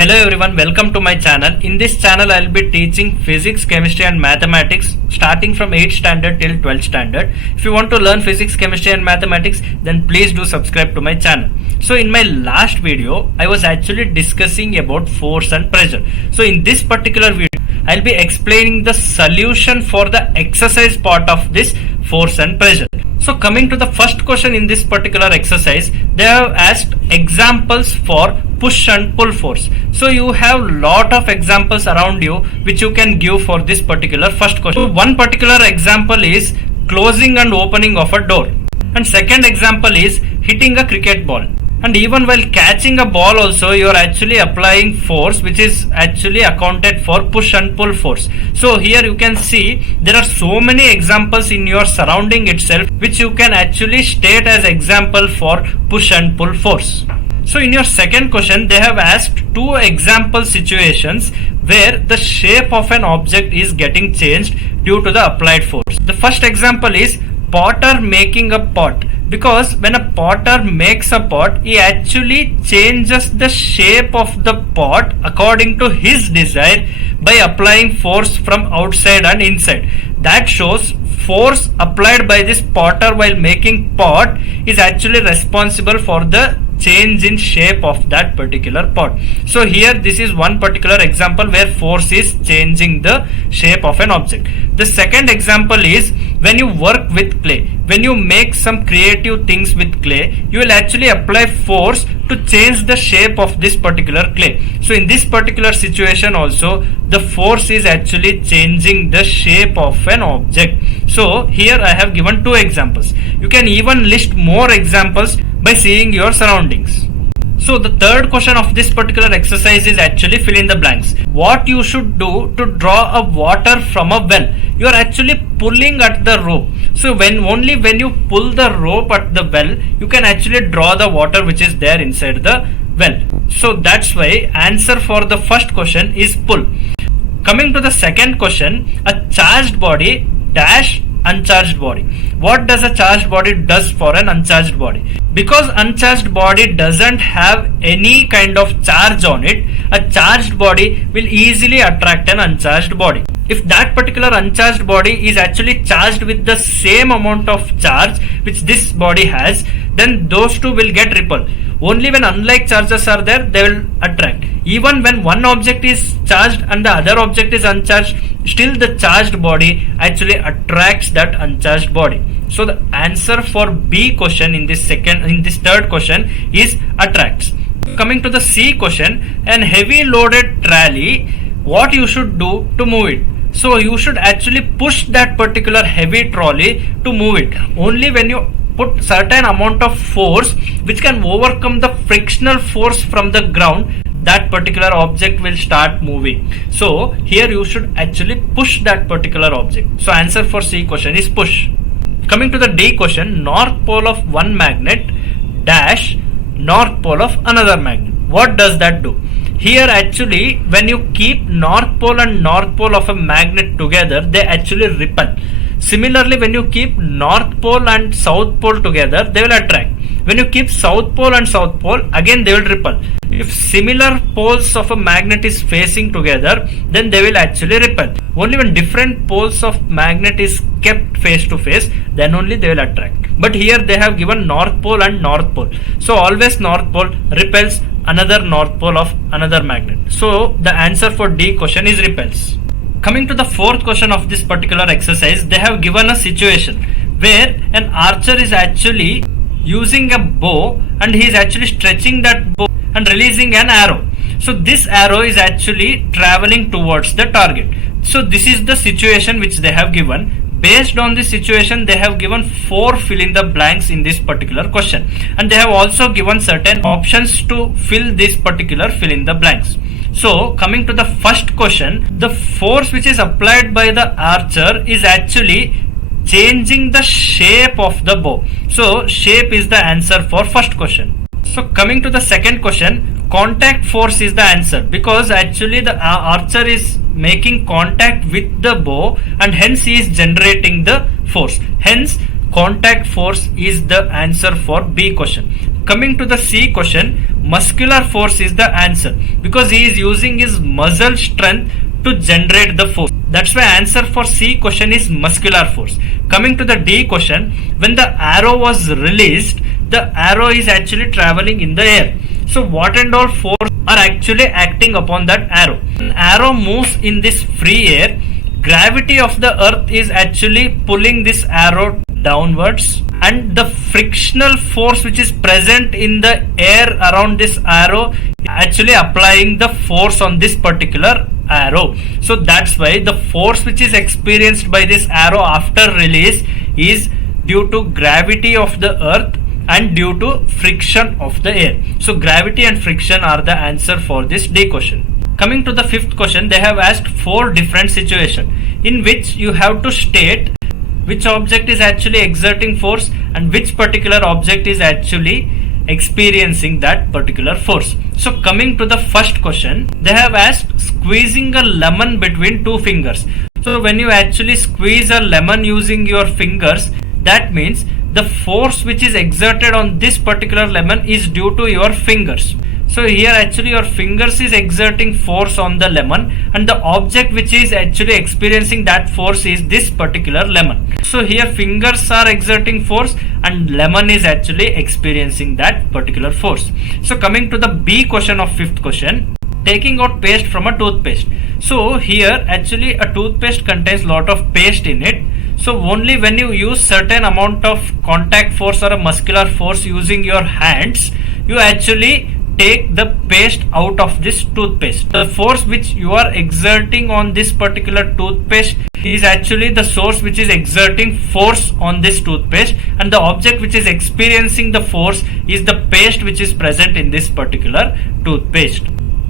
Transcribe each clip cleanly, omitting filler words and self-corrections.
Hello everyone, welcome to my channel. In this channel, I'll be teaching physics, chemistry and mathematics starting from 8th standard till 12th standard. If you want to learn physics, chemistry and mathematics, then please do subscribe to my channel. So in my last video, I was actually discussing about force and pressure. So in this particular video, I'll be explaining the solution for the exercise part of this force and pressure. So coming to the first question in this particular exercise, they have asked examples for push and pull force. So you have lot of examples around you which you can give for this particular first question. So one particular example is closing and opening of a door, and second example is hitting a cricket ball. And even while catching a ball also, you are actually applying force, which is actually accounted for push and pull force. So here you can see there are so many examples in your surrounding itself which you can actually state as example for push and pull force. So in your second question, they have asked two example situations where the shape of an object is getting changed due to the applied force. The first example is potter making a pot. Because when a potter makes a pot, he actually changes the shape of the pot according to his desire by applying force from outside and inside. That shows force applied by this potter while making pot is actually responsible for the change in shape of that particular pot. So here this is one particular example where force is changing the shape of an object. The second example is when you work with clay. When you make some creative things with clay, you will actually apply force to change the shape of this particular clay. So in this particular situation also, the force is actually changing the shape of an object. So here I have given two examples. You can even list more examples by seeing your surroundings. So the third question of this particular exercise is actually fill in the blanks. What you should do to draw a water from a well? You are actually pulling at the rope. So only when you pull the rope at the well, you can actually draw the water which is there inside the well. So that's why answer for the first question is pull. Coming to the second question, a charged body dash uncharged body. What does a charged body does for an uncharged body? Because uncharged body doesn't have any kind of charge on it, a charged body will easily attract an uncharged body. If that particular uncharged body is actually charged with the same amount of charge which this body has, then those two will get repel. Only when unlike charges are there, they will attract. Even when one object is charged and the other object is uncharged, still the charged body actually attracts that uncharged body. So the answer for B question in this third question is attracts. Coming to the C question, an heavy loaded trolley, what you should do to move it? So you should actually push that particular heavy trolley to move it. Only when you put certain amount of force which can overcome the frictional force from the ground, that particular object will start moving. So here you should actually push that particular object. So answer for C question is push. Coming to the D question, north pole of one magnet dash north pole of another magnet. What does that do? Here actually when you keep north pole and north pole of a magnet together, they actually repel. Similarly, when you keep north pole and south pole together, they will attract. When you keep south pole and south pole, again they will repel. If similar poles of a magnet is facing together, then they will actually repel. Only when different poles of magnet is kept face to face, then only they will attract. But here they have given north pole and north pole. So always north pole repels another north pole of another magnet. So the answer for D question is repels. Coming to the fourth question of this particular exercise, they have given a situation where an archer is actually using a bow and he is actually stretching that bow and releasing an arrow. So this arrow is actually traveling towards the target. So this is the situation which they have given. Based on this situation, they have given 4 fill in the blanks in this particular question, and they have also given certain options to fill this particular fill in the blanks. So coming to the first question, the force which is applied by the archer is actually changing the shape of the bow. So shape is the answer for first question. So coming to the second question, contact force is the answer, because actually the archer is making contact with the bow and hence he is generating the force. Hence contact force is the answer for B question. Coming to the C question, muscular force is the answer because he is using his muscle strength to generate the force. That's why answer for C question is muscular force. Coming to the D question, when the arrow was released, the arrow is actually traveling in the air. So what and all force are actually acting upon that arrow? An arrow moves in this free air. Gravity of the earth is actually pulling this arrow downwards, and the frictional force which is present in the air around this arrow actually applying the force on this particular arrow. So that's why the force which is experienced by this arrow after release is due to gravity of the earth and due to friction of the air. So gravity and friction are the answer for this D question. Coming to the fifth question, they have asked 4 different situations in which you have to state which object is actually exerting force and which particular object is actually experiencing that particular force. So coming to the first question, they have asked squeezing a lemon between 2 fingers. So when you actually squeeze a lemon using your fingers, that means the force which is exerted on this particular lemon is due to your fingers. So here actually your fingers is exerting force on the lemon, and the object which is actually experiencing that force is this particular lemon. So here fingers are exerting force and lemon is actually experiencing that particular force. So coming to the B question of fifth question, taking out paste from a toothpaste. So here actually a toothpaste contains lot of paste in it. So only when you use certain amount of contact force or a muscular force using your hands, you actually take the paste out of this toothpaste. The force which you are exerting on this particular toothpaste is actually the source which is exerting force on this toothpaste, and the object which is experiencing the force is the paste which is present in this particular toothpaste.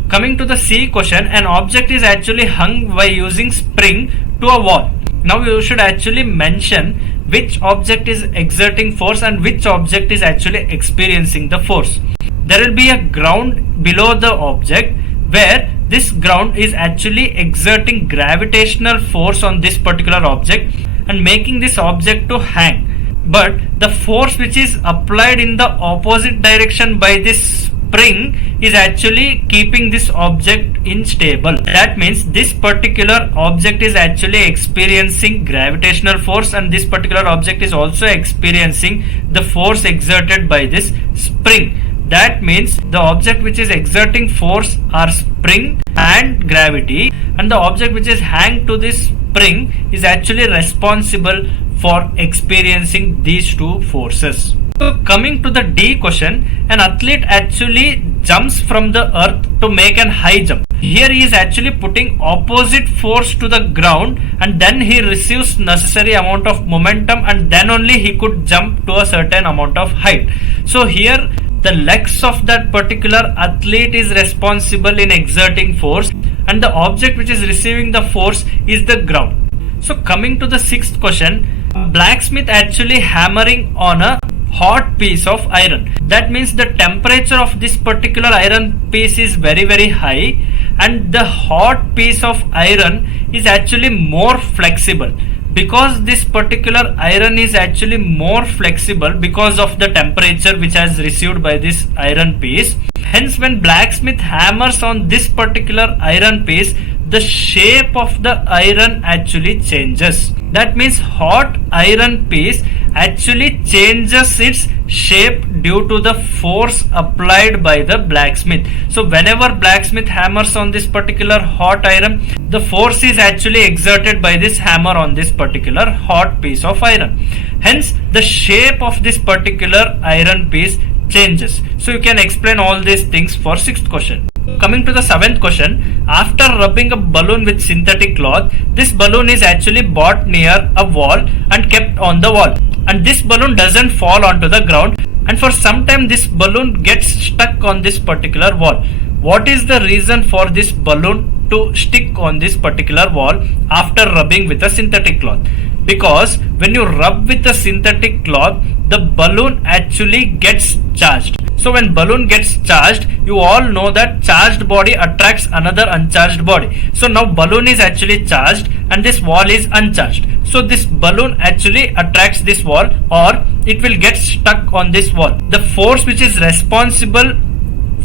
Coming to the C question, an object is actually hung by using spring to a wall. Now you should actually mention which object is exerting force and which object is actually experiencing the force. There will be a ground below the object where this ground is actually exerting gravitational force on this particular object and making this object to hang. But the force which is applied in the opposite direction by this spring is actually keeping this object unstable. That means this particular object is actually experiencing gravitational force, and this particular object is also experiencing the force exerted by this spring. That means the object which is exerting force are spring and gravity, and the object which is hanged to this spring is actually responsible for experiencing these 2 forces. So coming to the D question, an athlete actually jumps from the earth to make an high jump. Here he is actually putting opposite force to the ground, and then he receives necessary amount of momentum, and then only he could jump to a certain amount of height. So here the legs of that particular athlete is responsible in exerting force, and the object which is receiving the force is the ground. So coming to the 6th question, blacksmith actually hammering on a hot piece of iron. That means the temperature of this particular iron piece is very high, and the hot piece of iron is actually more flexible. Because this particular iron is actually more flexible because of the temperature which has received by this iron piece. Hence when blacksmith hammers on this particular iron piece, the shape of the iron actually changes. That means hot iron piece actually changes its shape due to the force applied by the blacksmith. So whenever blacksmith hammers on this particular hot iron, the force is actually exerted by this hammer on this particular hot piece of iron. Hence the shape of this particular iron piece changes. So you can explain all these things for 6th question. Coming to the 7th question, after rubbing a balloon with synthetic cloth, this balloon is actually brought near a wall and kept on the wall, and this balloon doesn't fall onto the ground, and for some time this balloon gets stuck on this particular wall. What is the reason for this balloon to stick on this particular wall after rubbing with a synthetic cloth? Because when you rub with a synthetic cloth, the balloon actually gets charged. So when balloon gets charged, you all know that charged body attracts another uncharged body. So now balloon is actually charged and this wall is uncharged. So this balloon actually attracts this wall, or it will get stuck on this wall. The force which is responsible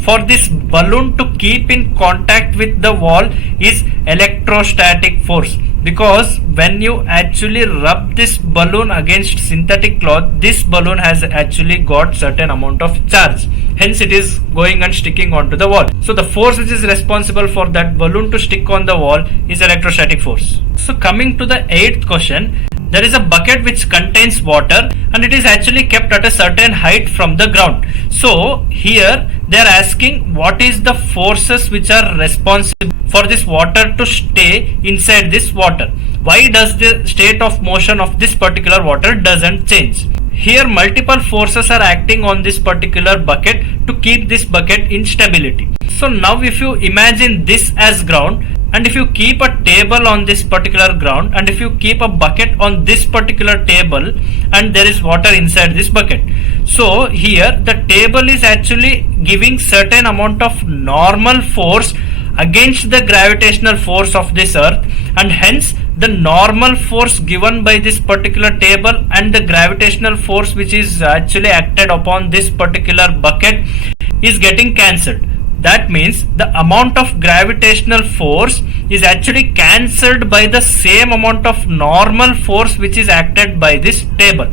for this balloon to keep in contact with the wall is electrostatic force, because when you actually rub this balloon against synthetic cloth, this balloon has actually got certain amount of charge, hence it is going and sticking onto the wall. So the force which is responsible for that balloon to stick on the wall is electrostatic force. So coming to the 8th question, there is a bucket which contains water and it is actually kept at a certain height from the ground. So here they are asking what is the forces which are responsible for this water to stay inside this water. Why does the state of motion of this particular water doesn't change? Here multiple forces are acting on this particular bucket to keep this bucket in stability. So now if you imagine this as ground, and if you keep a table on this particular ground, and if you keep a bucket on this particular table, and there is water inside this bucket, so here the table is actually giving certain amount of normal force against the gravitational force of this earth, and hence the normal force given by this particular table and the gravitational force which is actually acted upon this particular bucket is getting cancelled. That means the amount of gravitational force is actually cancelled by the same amount of normal force which is acted by this table.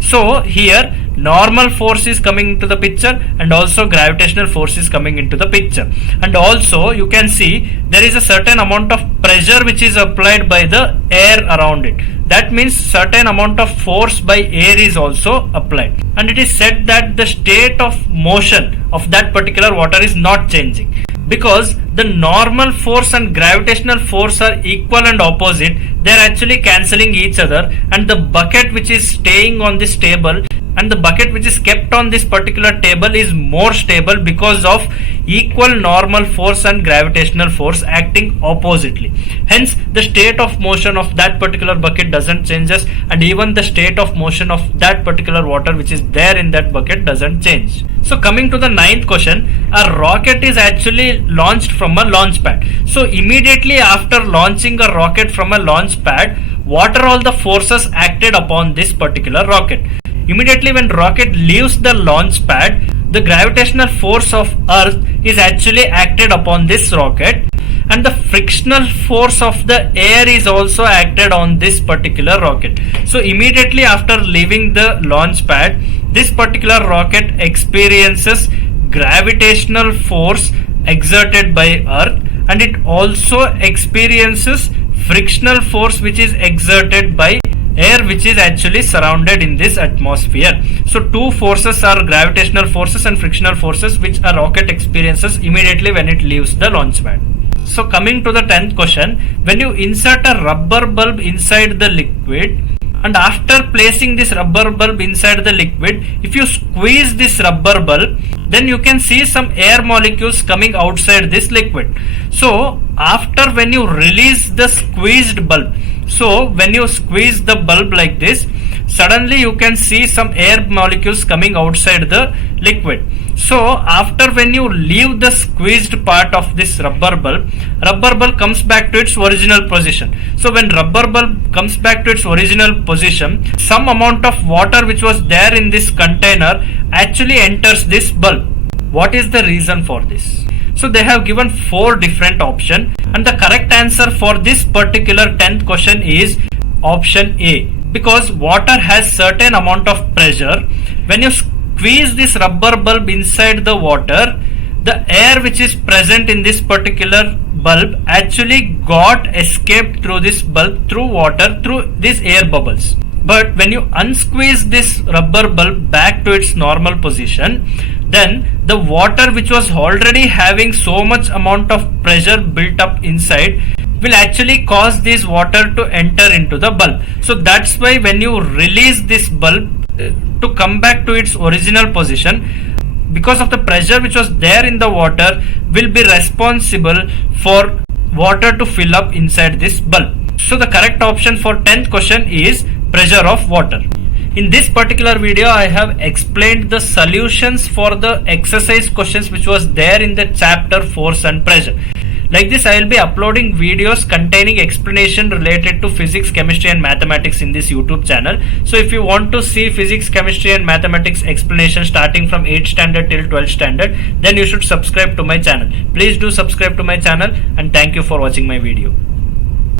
So here normal force is coming into the picture and also gravitational force is coming into the picture, and also you can see there is a certain amount of pressure which is applied by the air around it. That means certain amount of force by air is also applied, and it is said that the state of motion of that particular water is not changing, because the normal force and gravitational force are equal and opposite. They are actually cancelling each other, and the bucket which is staying on this table and the bucket which is kept on this particular table is more stable because of equal normal force and gravitational force acting oppositely. Hence the state of motion of that particular bucket doesn't changes, and even the state of motion of that particular water which is there in that bucket doesn't change. So coming to the 9th question, a rocket is actually launched from a launch pad. So immediately after launching a rocket from a launch pad, what are all the forces acted upon this particular rocket? Immediately when rocket leaves the launch pad, the gravitational force of earth is actually acted upon this rocket, and the frictional force of the air is also acted on this particular rocket. So immediately after leaving the launch pad, this particular rocket experiences gravitational force exerted by earth, and it also experiences frictional force which is exerted by air which is actually surrounded in this atmosphere. So two forces are gravitational forces and frictional forces which a rocket experiences immediately when it leaves the launch pad. So coming to the 10th question, when you insert a rubber bulb inside the liquid, and after placing this rubber bulb inside the liquid, if you squeeze this rubber bulb, then you can see some air molecules coming outside this liquid. So after when you release the squeezed bulb, so when you squeeze the bulb like this, suddenly you can see some air molecules coming outside the liquid. So after when you leave the squeezed part of this rubber bulb comes back to its original position. So when rubber bulb comes back to its original position, some amount of water which was there in this container actually enters this bulb. What is the reason for this? So they have given 4 different options, and the correct answer for this particular 10th question is option A, because water has certain amount of pressure. When you squeeze this rubber bulb inside the water, the air which is present in this particular bulb actually got escaped through this bulb through water through these air bubbles. But when you unsqueeze this rubber bulb back to its normal position, then the water which was already having so much amount of pressure built up inside will actually cause this water to enter into the bulb. So that's why when you release this bulb to come back to its original position, because of the pressure which was there in the water will be responsible for water to fill up inside this bulb. So the correct option for 10th question is pressure of water. In this particular video, I have explained the solutions for the exercise questions which was there in the chapter force and pressure. Like this, I will be uploading videos containing explanation related to physics, chemistry and mathematics in this YouTube channel. So if you want to see physics, chemistry and mathematics explanation starting from 8th standard till 12th standard, then you should subscribe to my channel. Please do subscribe to my channel and thank you for watching my video.